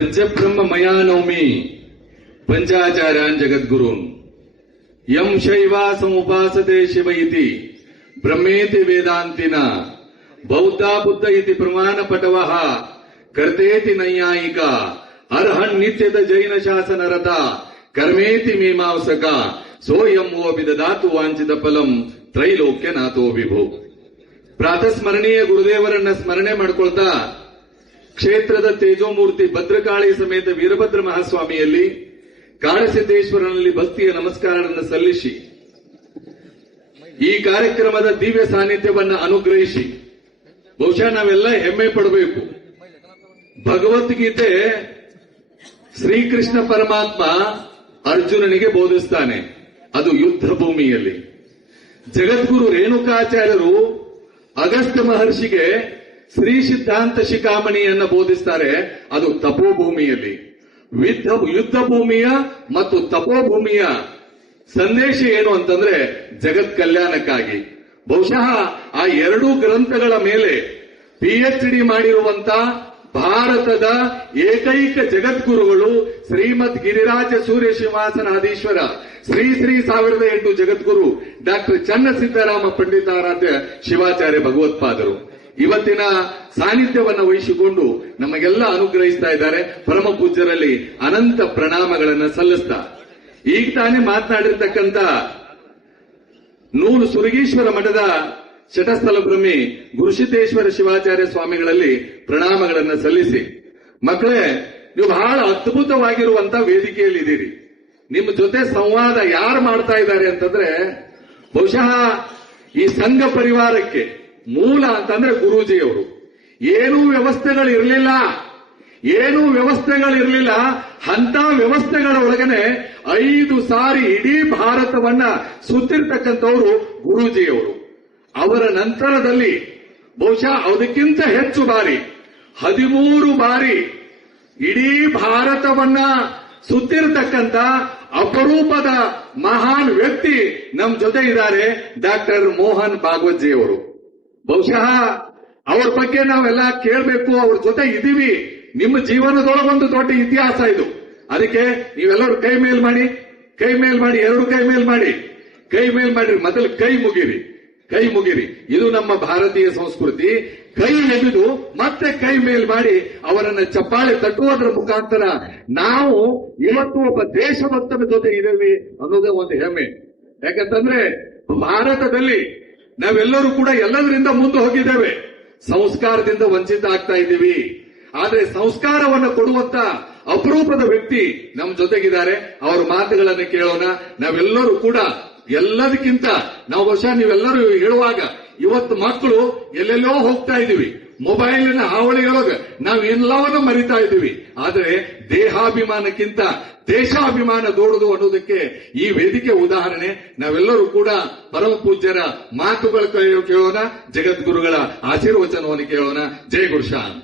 पंचब्रह्म मया नौमि पंचाचार्यान् जगद्गुरून् यं शैवा समुपासते शिव इति ब्रह्मेति वेदान्तिना बौद्धा बुद्ध इति प्रमाणपटवः कर्तेति नैयायिका अर्हन् नित्यत जैन शासनरता कर्मेति मीमांसका सोऽयं वो विददातु वांछित ಫಲಂ ತ್ರೈಲೋಕ್ಯನಾಥೋ ವಿಭು. ಪ್ರಾತಸ್ಮರಣೀಯ ಗುರುದೇವರನ್ನ ಸ್ಮರಣೆ ಮಾಡಿಕೊಳ್ತಾ ಕ್ಷೇತ್ರದ ತೇಜೋಮೂರ್ತಿ ಭದ್ರಕಾಳಿ ಸಮೇತ ವೀರಭದ್ರ ಮಹಾಸ್ವಾಮಿಯಲ್ಲಿ ಕಾಳಸಿದ್ದೇಶ್ವರನಲ್ಲಿ ಭಕ್ತಿಯ ನಮಸ್ಕಾರಗಳನ್ನು ಸಲ್ಲಿಸಿ ಈ ಕಾರ್ಯಕ್ರಮದ ದಿವ್ಯ ಸಾನ್ನಿಧ್ಯವನ್ನು ಅನುಗ್ರಹಿಸಿ ಬಹುಶಃ ನಾವೆಲ್ಲ ಹೆಮ್ಮೆ ಪಡಬೇಕು. ಭಗವದ್ಗೀತೆ ಶ್ರೀಕೃಷ್ಣ ಪರಮಾತ್ಮ ಅರ್ಜುನನಿಗೆ ಬೋಧಿಸ್ತಾನೆ, ಅದು ಯುದ್ಧ ಭೂಮಿಯಲ್ಲಿ. ಜಗದ್ಗುರು ರೇಣುಕಾಚಾರ್ಯರು ಅಗಸ್ತ್ಯ ಮಹರ್ಷಿಗೆ ಶ್ರೀ ಸಿದ್ಧಾಂತ ಶಿಖಾಮಣಿಯನ್ನು ಬೋಧಿಸ್ತಾರೆ, ಅದು ತಪೋಭೂಮಿಯಲ್ಲಿ. ಯುದ್ಧ ಭೂಮಿಯ ಮತ್ತು ತಪೋಭೂಮಿಯ ಸಂದೇಶ ಏನು ಅಂತಂದ್ರೆ ಜಗತ್ ಕಲ್ಯಾಣಕ್ಕಾಗಿ. ಬಹುಶಃ ಆ ಎರಡೂ ಗ್ರಂಥಗಳ ಮೇಲೆ PhD ಮಾಡಿರುವಂತ ಭಾರತದ ಏಕೈಕ ಜಗದ್ಗುರುಗಳು ಶ್ರೀಮದ್ ಗಿರಿರಾಜ ಸೂರ್ಯ ಸಿಂಹಾಸನಾಧೀಶ್ವರ ಶ್ರೀ 1008 ಜಗದ್ಗುರು ಡಾಕ್ಟರ್ ಚನ್ನಸಿದ್ದರಾಮ ಪಂಡಿತಾರಾಧ್ಯ ಶಿವಾಚಾರ್ಯ ಭಗವತ್ಪಾದರು ಇವತ್ತಿನ ಸಾನ್ನಿಧ್ಯವನ್ನು ವಹಿಸಿಕೊಂಡು ನಮಗೆಲ್ಲ ಅನುಗ್ರಹಿಸ್ತಾ ಇದ್ದಾರೆ. ಪರಮ ಪೂಜ್ಯರಲ್ಲಿ ಅನಂತ ಪ್ರಣಾಮಗಳನ್ನು ಸಲ್ಲಿಸ್ತಾ ಈಗ ತಾನೇ ಮಾತನಾಡಿರ್ತಕ್ಕಂಥ ನೂಲು ಸುರಗೀಶ್ವರ ಮಠದ ಶಟಸ್ಥಲ ಬ್ರಹ್ಮಿ ಗುರುಸಿದ್ದೇಶ್ವರ ಶಿವಾಚಾರ್ಯ ಸ್ವಾಮಿಗಳಲ್ಲಿ ಪ್ರಣಾಮಗಳನ್ನು ಸಲ್ಲಿಸಿ, ಮಕ್ಕಳೇ ನೀವು ಬಹಳ ಅದ್ಭುತವಾಗಿರುವಂತಹ ವೇದಿಕೆಯಲ್ಲಿದ್ದೀರಿ. ನಿಮ್ಮ ಜೊತೆ ಸಂವಾದ ಯಾರು ಮಾಡ್ತಾ ಇದ್ದಾರೆ ಅಂತಂದ್ರೆ ಬಹುಶಃ ಈ ಸಂಘ ಪರಿವಾರಕ್ಕೆ ಮೂಲ ಅಂತಂದ್ರೆ ಗುರೂಜಿಯವರು. ಏನೂ ವ್ಯವಸ್ಥೆಗಳಿರಲಿಲ್ಲ. ಅಂತ ವ್ಯವಸ್ಥೆಗಳ ಒಳಗನೆ 5 ಸಾರಿ ಇಡೀ ಭಾರತವನ್ನ ಸುತ್ತಿರ್ತಕ್ಕಂಥವರು ಗುರೂಜಿಯವರು. ಅವರ ನಂತರದಲ್ಲಿ ಬಹುಶಃ ಅದಕ್ಕಿಂತ ಹೆಚ್ಚು ಬಾರಿ 13 ಬಾರಿ ಇಡೀ ಭಾರತವನ್ನ ಸುತ್ತಿರತಕ್ಕಂಥ ಅಪರೂಪದ ಮಹಾನ್ ವ್ಯಕ್ತಿ ನಮ್ಮ ಜೊತೆ ಇದ್ದಾರೆ, ಡಾಕ್ಟರ್ ಮೋಹನ್ ಭಾಗವತ್ಜಿಯವರು. ಬಹುಶಃ ಅವ್ರ ಬಗ್ಗೆ ನಾವೆಲ್ಲ ಕೇಳಬೇಕು, ಅವ್ರ ಜೊತೆ ಇದೀವಿ. ನಿಮ್ಮ ಜೀವನದೊಳಗೊಂದು ದೊಡ್ಡ ಇತಿಹಾಸ ಇದು. ಅದಕ್ಕೆ ನೀವೆಲ್ಲರೂ ಕೈ ಮೇಲ್ ಮಾಡಿ, ಎರಡು ಕೈ ಮೇಲ್ ಮಾಡಿ, ಮೊದಲು ಕೈ ಮುಗಿರಿ. ಇದು ನಮ್ಮ ಭಾರತೀಯ ಸಂಸ್ಕೃತಿ. ಕೈ ಎಗೆದು ಮತ್ತೆ ಕೈ ಮೇಲ್ ಮಾಡಿ ಅವರನ್ನ ಚಪ್ಪಾಳೆ ತಟ್ಟುವುದರ ಮುಖಾಂತರ ನಾವು ಇವತ್ತು ಒಬ್ಬ ದೇಶಭಕ್ತನ ಜೊತೆ ಇದ್ದೇವೆ ಅನ್ನೋದೇ ಒಂದು ಹೆಮ್ಮೆ. ಯಾಕಂತಂದ್ರೆ ಭಾರತದಲ್ಲಿ ನಾವೆಲ್ಲರೂ ಕೂಡ ಎಲ್ಲದರಿಂದ ಮುಂದೆ ಹೋಗಿದ್ದೇವೆ, ಸಂಸ್ಕಾರದಿಂದ ವಂಚಿತ ಆಗ್ತಾ ಇದ್ದೀವಿ. ಆದ್ರೆ ಸಂಸ್ಕಾರವನ್ನು ಕೊಡುವಂತ ಅಪರೂಪದ ವ್ಯಕ್ತಿ ನಮ್ಮ ಜೊತೆಗಿದ್ದಾರೆ. ಅವರ ಮಾತುಗಳನ್ನು ಕೇಳೋಣ. ನಾವೆಲ್ಲರೂ ಕೂಡ ಎಲ್ಲದಕ್ಕಿಂತ ನಾವು ಬಹುಶಃ ನೀವೆಲ್ಲರೂ ಹೇಳುವಾಗ ಇವತ್ತು ಮಕ್ಕಳು ಎಲ್ಲೆಲ್ಲೋ ಹೋಗ್ತಾ ಇದ್ದೀವಿ, ಮೊಬೈಲಿನ ಹಾವಳಿಯೊಳಗೆ ನಾವೆಲ್ಲವನ್ನೂ ಮರಿತಾ ಇದ್ದೀವಿ. ಆದರೆ ದೇಹಾಭಿಮಾನಕ್ಕಿಂತ ದೇಶಾಭಿಮಾನ ದೊಡ್ಡದು ಅನ್ನೋದಕ್ಕೆ ಈ ವೇದಿಕೆ ಉದಾಹರಣೆ. ನಾವೆಲ್ಲರೂ ಕೂಡ ಪರಮ ಪೂಜ್ಯರ ಮಾತುಗಳು ಕೇಳೋಣ, ಜಗದ್ಗುರುಗಳ ಆಶೀರ್ವಚನವನ್ನು ಕೇಳೋಣ. ಜಯ ಗುರುಶಾನ್.